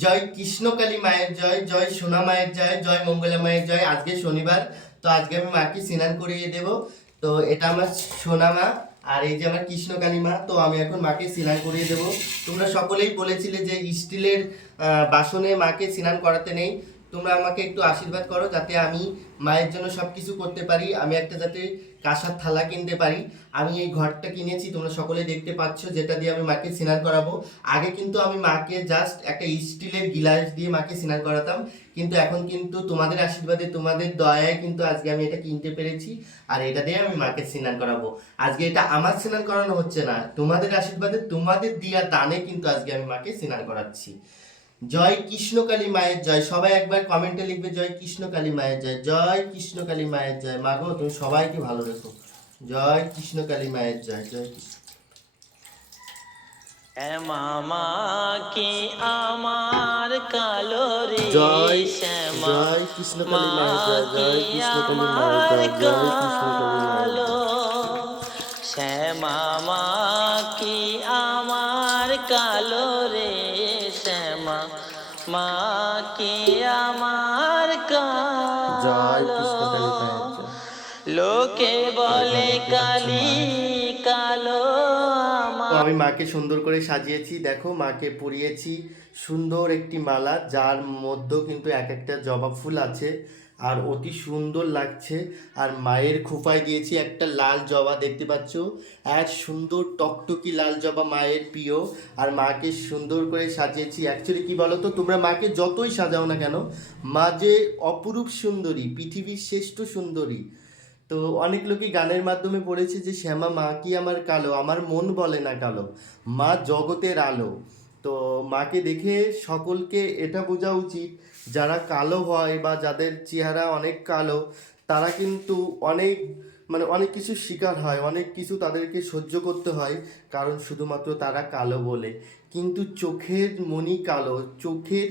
জয় কৃষ্ণকালী মায়ের জয় জয় সোনা মায়ের জয় জয় মঙ্গলা মায়ের জয়। আজকে শনিবার, তো আজকে আমি মাকে স্নান করিয়ে দেব। তো এটা আমার সোনা মা আর এই যে আমার কৃষ্ণকালী মা, তো আমি এখন মাকে স্নান করিয়ে দেব। তোমরা সকলেই বলেছিলে যে স্টিলের বাসনে মাকে স্নান করাতে নেই। তোমরা আমাকে একটু আশীর্বাদ করো যাতে আমি মায়ের জন্য সব কিছু করতে পারি, আমি একটা যাতে কাঁসার থালা কিনতে পারি। আমি এই ঘরটা কিনেছি, তোমরা সকলে দেখতে পাচ্ছ, যেটা দিয়ে আমি মাকে স্নান করাবো। আগে কিন্তু আমি মাকে জাস্ট একটা স্টিলের গিলাস দিয়ে মাকে স্নান করাতাম, কিন্তু এখন কিন্তু তোমাদের আশীর্বাদে, তোমাদের দয়ায় কিন্তু আজকে আমি এটা কিনতে পেরেছি, আর এটা দিয়ে আমি মাকে স্নান করাবো। আজকে এটা আমার স্নান করানো হচ্ছে না, তোমাদের আশীর্বাদে, তোমাদের দিয়া দানে কিন্তু আজকে আমি মাকে স্নান করাচ্ছি। জয় কৃষ্ণকালী মায়ের জয়। সবাই একবার কমেন্টে লিখবে জয় কৃষ্ণকালী মায়ের জয় জয় কৃষ্ণকালী মায়ের জয়। মা গো তুমি সবাইকে ভালো রেখো। জয় কৃষ্ণকালী মায়ের জয় জয় কৃষ্ণ। এ মামা কি আমার কালো রে জয় জয় কৃষ্ণকালী মায়ের জয় জয় কৃষ্ণকালী মায়ের জয় জয় কৃষ্ণকালী মায়ের শ্যামা কি আমার কালো রে শ্যামা মা কি আমার কালো লোকে বলে কালি। আমি মাকে সুন্দর করে সাজিয়েছি, দেখো মাকে পরিয়েছি। সুন্দর একটি মালা, যার মধ্যেও কিন্তু এক একটা জবা ফুল আছে। আর অতি সুন্দর লাগছে। আর মায়ের খোপায় দিয়েছি একটা লাল জবা, দেখতে পাচ্ছ? এক সুন্দর টকটকি লাল জবা মায়ের প্রিয়। আর মাকে সুন্দর করে সাজিয়েছি। অ্যাকচুয়ালি কি বলো তো তোমরা মাকে যতই সাজাও না কেন, মা যে অপরূপ সুন্দরী, পৃথিবীর শ্রেষ্ঠ সুন্দরী। তো অনেক লোকই গানের মাধ্যমে পড়েছে যে, শ্যামা, মা কি আমার কালো? আমার মন বলে না কালো। মা জগতের আলো। তো মাকে দেখে সকলকে এটা বোঝা উচিত, যারা কালো হয় বা যাদের চেহারা অনেক কালো, তারা কিন্তু অনেক মানে অনেক কিছু শিকার হয়, অনেক কিছু তাদেরকে সহ্য করতে হয়, কারণ শুধুমাত্র তারা কালো বলে। কিন্তু চোখের মনি কালো, চোখের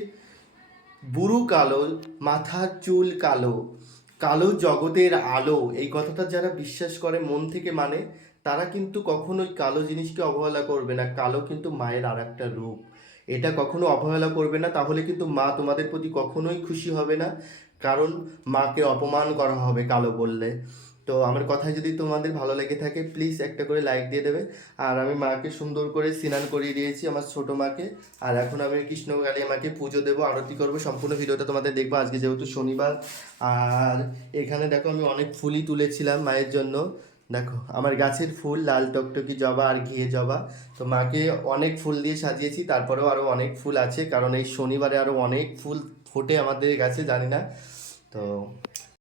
বুড়ু কালো, মাথার চুল কালো। কালো জগতের আলো, এই কথাটা যারা বিশ্বাস করে, মন থেকে মানে তারা কিন্তু কখনোই কালো জিনিসকে অবহেলা করবে না। কালো কিন্তু মায়ের আর একটা রূপ। এটা কখনো অবহেলা করবে না, তাহলে কিন্তু মা তোমাদের প্রতি কখনোই খুশি হবে না। কারণ মাকে অপমান করা হবে কালো বললে। তো আমার কথায় যদি তোমাদের ভালো লেগে থাকে প্লিজ একটা করে লাইক দিয়ে দেবে। আর আমি মাকে সুন্দর করে স্নান করিয়ে দিয়েছি আমার ছোটো মাকে। আর এখন আমি কৃষ্ণ কালী মাকে পুজো দেবো, আরতি করব, সম্পূর্ণ ভিডিওটা তোমাদের দেখব আজকে যেহেতু শনিবার। আর এখানে দেখো আমি অনেক ফুলই তুলেছিলাম মায়ের জন্য। দেখো, আমার গাছের ফুল, লাল টকটকি জবা আর ঘিয়ে জবা। তো মাকে অনেক ফুল দিয়ে সাজিয়েছি, তারপরেও আরও অনেক ফুল আছে, কারণ এই শনিবারে আরও অনেক ফুল ফোটে আমাদের গাছে, জানি না। তো